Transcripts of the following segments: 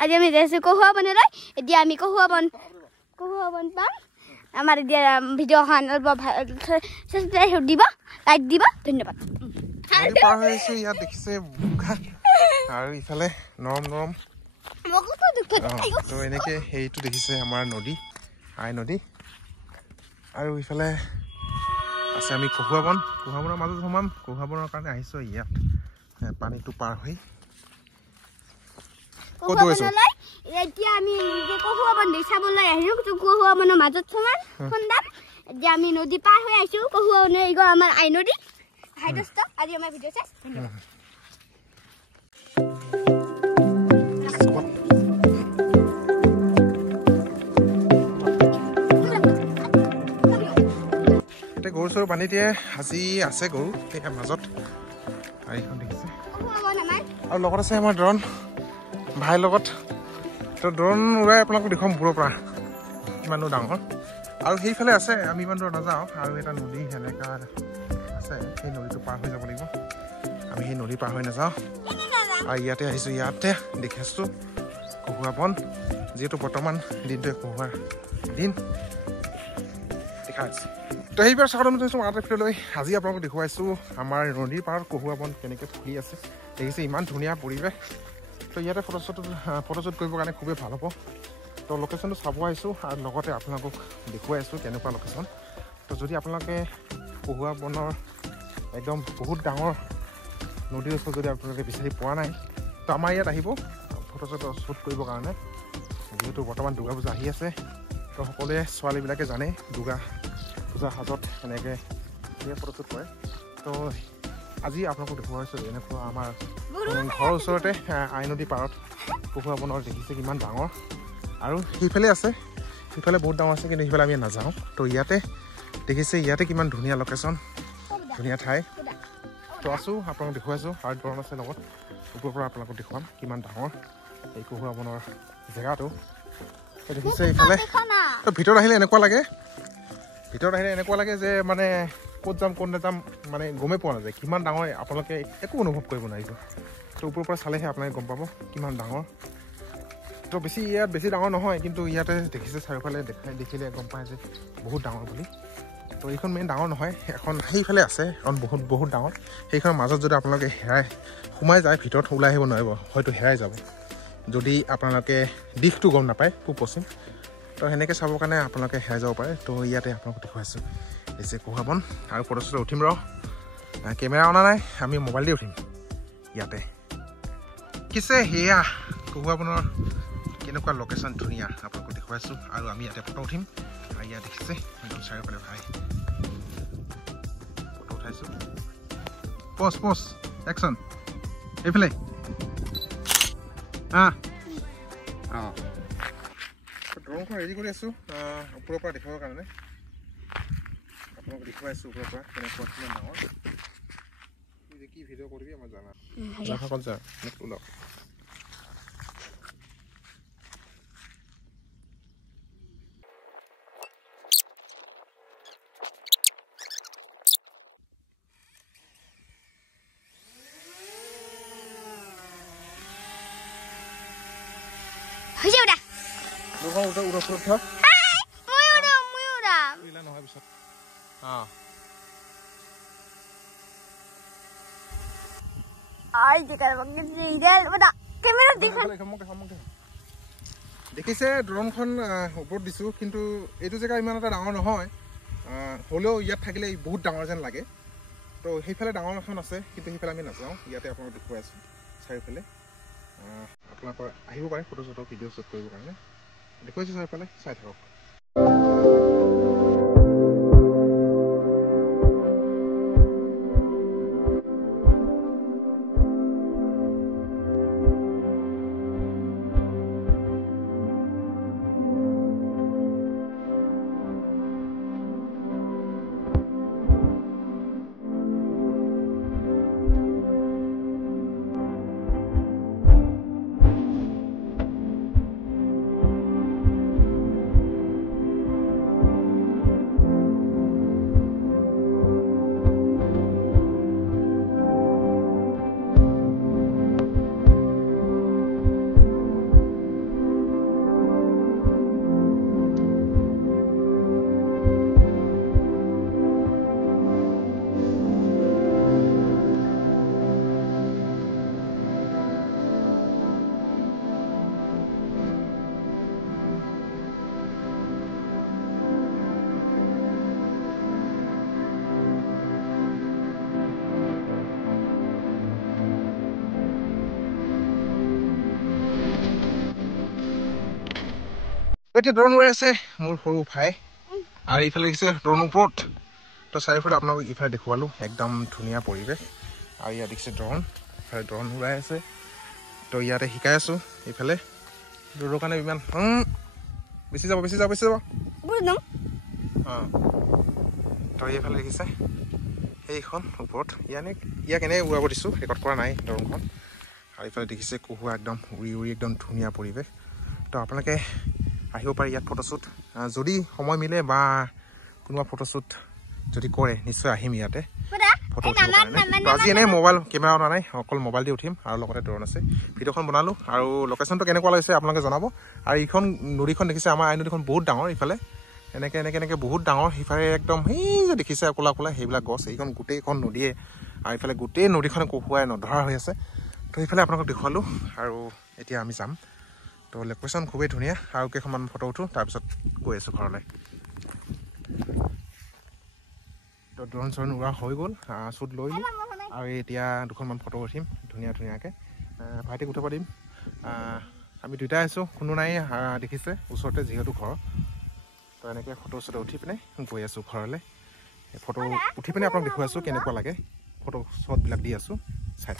আজি আমি যাইছো কহুৱা বনলৈ এতিয়া আমি কহুৱা বন পাম আমাৰ এতিয়া ভিডিঅ'খন সাবস্ক্ৰাইব দিব লাইক দিব ধন্যবাদ নদী পাৰ হৈ আহিছো ইয়াত দেখিছে বোকা আৰু ইফালে নৰম তো এনেকে এইটো দেখিছে আমাৰ নদী আই নদী আৰু ইফালে আছে আমি কহুৱা বনৰ মাজত সোমাম কহুৱা বনৰ কাৰণে আহিছো ইয়াত পানীটো পাৰ হৈ ক'ত গৈছো এতিয়া আমি কহুৱা বন চাবলৈ আহিছো কহুৱা বনৰ মাজত সোমাম এতিয়া আমি নদী পাৰ হৈ আহিছো কহুৱা বনৰ এইগো আমাৰ আই নদী হাই দোস্ত আজি আমাৰ ভিডিঅ' চাই ধন্যবাদ গৰু চৰু বান্ধি দিয়ে আজি আছে গৰু এতিয়া মাজত এইখন দেখিছে আৰু লগত আছে আমাৰ ড্ৰোন ভাইৰ লগত তো ড্ৰোন উৰাই আপোনালোকক দেখুৱাম দূৰৰ পৰা কিমানো ডাঙৰ আৰু সেইফালে আছে আমি ইমান দূৰ নাযাওঁ আৰু এটা নদী সেনেকা আছে সেই নদীটো পাৰ হৈ যাব লাগিব আমি সেই নদী পাৰ হৈ নাযাওঁ আৰু ইয়াতে আহিছোঁ ইয়াতে দেখিছোঁ কহুৱা বন যিহেতু বৰ্তমান দিনটোৱে কহুৱাৰ দিন দেখা আছে তো সেইবাৰ স্বাগতম জনাইছোঁ এটা ভিডিঅ'লৈ আজি আপোনালোকক দেখুৱাইছোঁ আমাৰ নদীৰ পাৰত কহুৱা বন কেনেকৈ ফুলি আছে দেখিছে ইমান ধুনীয়া পৰিৱেশ তো ইয়াতে ফটোশ্বুট কৰিবৰ কাৰণে খুবেই ভাল হ'ব তো লোকেশ্যনটো চাব আহিছোঁ আৰু লগতে আপোনালোকক দেখুৱাই আছোঁ কেনেকুৱা লোকেশ্যন তো যদি আপোনালোকে কহুৱা বনৰ একদম বহুত ডাঙৰ নদীৰ ওচৰত যদি আপোনালোকে বিচাৰি পোৱা নাই তো আমাৰ ইয়াত আহিব ফটোশ্বুট কৰিবৰ কাৰণে যিহেতু বৰ্তমান দুৰ্গা পূজা আহি আছে তো সকলোৱে ছোৱালীবিলাকে জানে দুৰ্গা পূজাৰ হাজত এনেকৈ ফটোশ্বুট কৰে তো আজি আপোনালোকক দেখুৱাইছোঁ এনেকুৱা আমাৰ ঘৰৰ ওচৰতে আই নদী পাৰত কহুৱা বনৰ দেখিছে কিমান ডাঙৰ আৰু সেইফালে আছে সেইফালে বহুত ডাঙৰ আছে কিন্তু সেইফালে আমি নাযাওঁ তো ইয়াতে দেখিছে ইয়াতে কিমান ধুনীয়া লোকেশ্যন ধুনীয়া ঠাই তো আছোঁ আপোনালোকক দেখুৱাইছোঁ আৰু ড্ৰোন আছে লগত ওপৰৰ পৰা আপোনালোকক দেখুৱাম কিমান ডাঙৰ এই কহুৱা বনৰ জেগাটো দেখিছে এইফালে তো ভিতৰত আহিলে এনেকুৱা লাগে যে মানে ক'ত যাম ক'ত নাযাম মানে গমেই পোৱা নাযায় কিমান ডাঙৰ আপোনালোকে একো অনুভৱ কৰিব নোৱাৰিব তো ওপৰৰ পৰা চালেহে আপোনালোকে গম পাব কিমান ডাঙৰ তো ইয়াত বেছি ডাঙৰ নহয় কিন্তু ইয়াতে দেখিছে চাৰিওফালে দেখিলে গম পায় যে বহুত ডাঙৰ বুলি তো এইখন মেইন ডাঙৰ নহয় এখন সেইফালে আছে এখন বহুত ডাঙৰ সেইখনৰ মাজত যদি আপোনালোকে সোমাই যায় ভিতৰত ওলাই আহিব নোৱাৰিব হয়তো হেৰাই যাব যদি আপোনালোকে দিশটো গম নাপায় পূব পশ্চিম তো সেনেকৈ চাবৰ কাৰণে আপোনালোকে হেৰাই যাব পাৰে তো ইয়াতে আপোনালোকক দেখুৱাইছোঁ এই যে কহুৱা বন আৰু ফটোশ্বুট উঠিম কেমেৰা অনা নাই আমি মোবাইল দি উঠিম ইয়াতে কিছে সেয়া কহুৱা বনৰ কেনেকুৱা লোকেশ্যন ধুনীয়া আপোনালোকক দেখুৱাইছোঁ আৰু আমি ইয়াতে ফটো উঠিম আৰু ইয়াত দেখিছে একদম চাৰিওফালে ভাই ফটো উঠাইছোঁ প'জ একশ্যন এইফালে অঁ ড্ৰোনখন ৰেডি কৰি আছোঁ ওপৰৰ পৰা দেখাবৰ কাৰণে আপোনালোকক দেখুৱাইছোঁ ওপৰৰ পৰা কেনেকুৱা কিমান ডাঙৰ কি ভিডিঅ' কৰিবি আমাৰ জানা ক'ত যা ওলাওক দেখিছে ড্ৰোনখন ওপৰত দিছোঁ কিন্তু এইটো জেগা ইমান এটা ডাঙৰ নহয় হ'লেও ইয়াত থাকিলে বহুত ডাঙৰ যেন লাগে তো সেইফালে ডাঙৰ এখন আছে কিন্তু সেইফালে আমি নাযাওঁ ইয়াতে আপোনালোকক দেখুৱাই আছোঁ চাৰিওফালে আপোনালোকৰ আহিব পাৰে ফটো শ্বুট ভিডিঅ' শ্বুট কৰিবৰ কাৰণে দেখুৱাইছোঁ চাৰিওফালে চাই থাকক এতিয়া ড্ৰোন উৰাই আছে মোৰ সৰু ভাই আৰু এইফালে দেখিছে ড্ৰোন ওপৰত তো চাৰিওফালে আপোনালোকক ইফালে দেখুৱালোঁ একদম ধুনীয়া পৰিৱেশ আৰু ইয়াত দেখিছে ড্ৰোন ইফালে ড্ৰোন উৰাই আছে তো ইয়াতে শিকাই আছোঁ এইফালে দূৰৰ কাৰণে ইমান বেছি যাব অঁ তো এইফালে দেখিছে এইখন ওপৰত ইয়াক এনেই উৰাব দিছোঁ ৰেকৰ্ড কৰা নাই ড্ৰোনখন আৰু এইফালে দেখিছে কহুৱা একদম উৰি উৰি একদম ধুনীয়া পৰিৱেশ তো আপোনালোকে আহিব পাৰে ইয়াত ফটোশ্বুট যদি সময় মিলে বা কোনোবা ফটোশ্বুট যদি কৰে নিশ্চয় আহিম ইয়াতে ফটো উঠিবৰ কাৰণে তো আজি এনেই মোবাইল কেমেৰা অনা নাই অকল মোবাইল দি উঠিম আৰু লগতে ড্ৰোন আছে ভিডিঅ'খন বনালোঁ আৰু লোকেশ্যনটো কেনেকুৱা লাগিছে আপোনালোকে জনাব আৰু এইখন নদীখন দেখিছে আমাৰ আই নদীখন বহুত ডাঙৰ ইফালে এনেকৈ বহুত ডাঙৰ সিফালে একদম সেই যে দেখিছে ক'লা সেইবিলাক গছ এইখন গোটেইখন নদীয়ে আৰু ইফালে গোটেই নদীখনে কহুৱাই নধৰা হৈ আছে তো এইফালে আপোনালোকক দেখুৱালোঁ আৰু এতিয়া আমি যাম তো লোকেশ্যন খুবেই ধুনীয়া আৰু কেইখনমান ফটো উঠোঁ তাৰপিছত গৈ আছোঁ ঘৰলৈ তো ড্ৰোন চ্ৰোন উৰা হৈ গ'ল শ্বুট লৈলোঁ আৰু এতিয়া দুখনমান ফটো উঠিম ধুনীয়াকৈ ভাইটিক উঠাব দিম আমি দুয়োটাই আছোঁ কোনো নাই দেখিছে ওচৰতে যিহেতু ঘৰ তো এনেকৈ ফটো উঠি পিনে গৈ আছোঁ ঘৰলৈ ফটো উঠি পিনে আপোনাক দেখুৱাই আছোঁ কেনেকুৱা লাগে ফটো শ্বটবিলাক দি আছোঁ চাই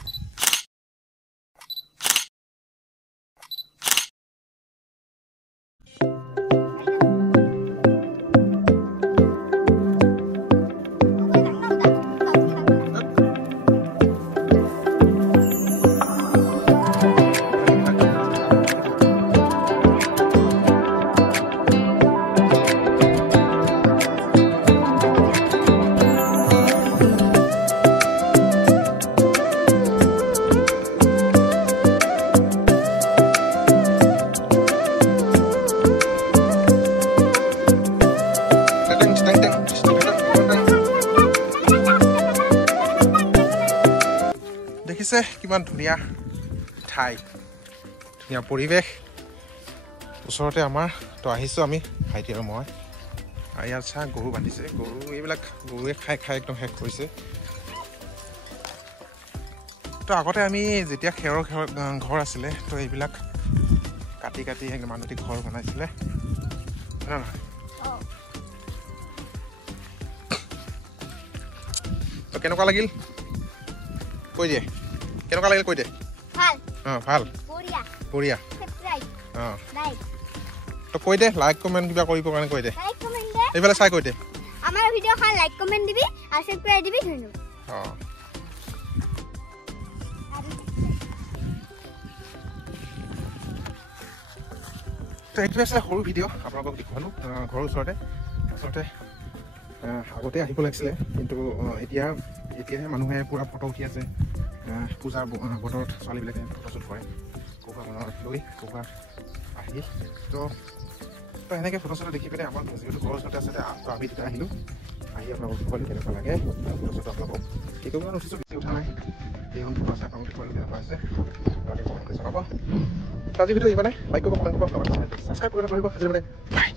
দেখিছে কিমান ধুনীয়া ঠাই ধুনীয়া পৰিৱেশ ওচৰতে আমাৰ তো আহিছোঁ আমি ভাইটি আৰু মই আৰু ইয়াত চাহ গৰু বান্ধিছে এইবিলাক গৰুৱে খাই একদম শেষ কৰিছে তো আগতে আমি যেতিয়া খেৰৰ ঘৰ আছিলে তো এইবিলাক কাটি একদম মানুহে ঘৰ বনাইছিলে হয় নহয় তো কেনেকুৱা লাগিল কৈ দিয়ে কেনেকুৱা লাগিল কৈ দে ভাল বঢ়িয়া অঁ তো কৈ দে লাইক কমেণ্ট কিবা কৰিবৰ কাৰণে কৈ দে এইফালে চাই কৈ দে আমাৰ ভিডিঅ'খন লাইক কমেণ্ট দিবি আৰু সাবস্ক্ৰাইব দিবি ধন্যবাদ অঁ তো এইটোৱে আছিলে সৰু ভিডিঅ' আপোনালোকক দেখুৱালোঁ ঘৰৰ ওচৰতে আচলতে আগতে আহিব লাগিছিলে কিন্তু এতিয়াহে মানুহে পূৰা ফটো উঠি আছে পূজাৰ বতৰত ছোৱালীবিলাকে ফটোশ্বুট কৰে কহুৱা মনত লৈ কহুৱা আহি তো এনেকৈ ফটোশ্বুট দেখি পিনে আমাৰ যিহেতু ঘৰৰ ওচৰতে আছে তো আমি তেতিয়া আহিলোঁ আহি আপোনালোকক দেখুৱালোঁ কেনেকুৱা লাগে ফটোশ্বুট আপোনালোকক কি কৰিব উঠিছোঁ বেছি উঠা নাই এইখন ফটো আছে আপোনালোক দেখুৱালোঁ কেনেকুৱা আছে জনাব আজি ভিডিঅ' ইমানে লাইক কৰিব কমেণ্ট কৰিব ছাবস্ক্ৰাইব কৰিব পাৰিব আজিলৈ বাই